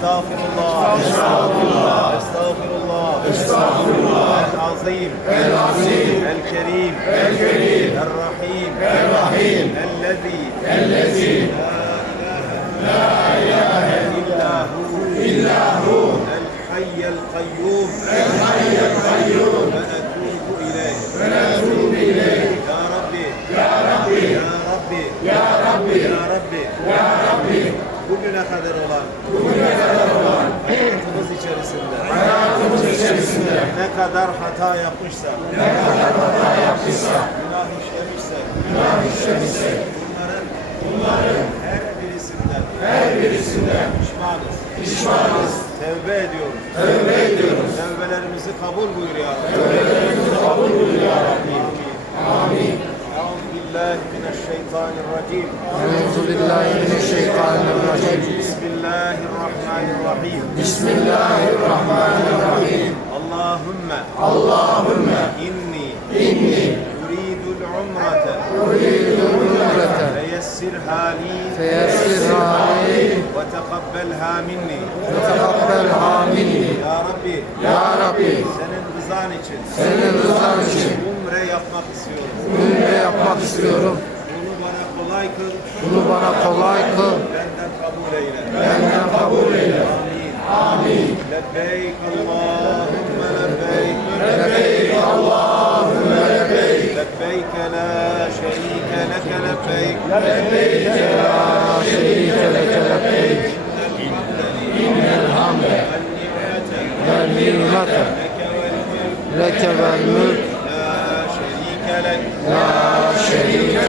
استغفر الله. استغفر الله. استغفر الله استغفر الله العظيم. العظيم الكريم. الكريم الرحيم. الرحيم الذي الذي لا إله إلا هو. الا هو الحي القيوم. الحي القيوم فنتوب اليه فنتوب إليه. يا ربي. يا ربي. يا ربي. يا ربي. يا ربي يا ربي كلنا خذ الله. كلنا ne kadar hata yapmışsak ne kadar hata yapmışsak günah işlemişsek günah işlemişsek bunların bunların her birisinden her birisinden pişmanız pişmanız tevbe ediyoruz tevbe ediyoruz tevbelerimizi kabul buyur ya Rabbi tevbelerimizi kabul buyur ya Rabbi amin Euzu billahi mineşşeytanirracim أعوذ بالله من الشيطان الرجيم Bismillahirrahmanirrahim بسم الله الرحمن الرحيم Allahümme. Allahümme. İnni. İnni. Uridul umrete. Uridul umrete. Feyessirha li feyessirha li ve tekabbelha minni. Ve tekabbelha minni. Ya Rabbi. Ya Rabbi. Senin rızan için. Senin rızan için. Umre yapmak istiyorum. Umre yapmak istiyorum. Bunu bana kolay kıl. Bunu bana kolay kıl. Benden kabul eyle. Benden kabul eyle. Amin. Amin. Lebbeyk لبيك لا شريك لك لبيك لبيك لا شريك لك لبيك إن الحمد والنعمة لك والملك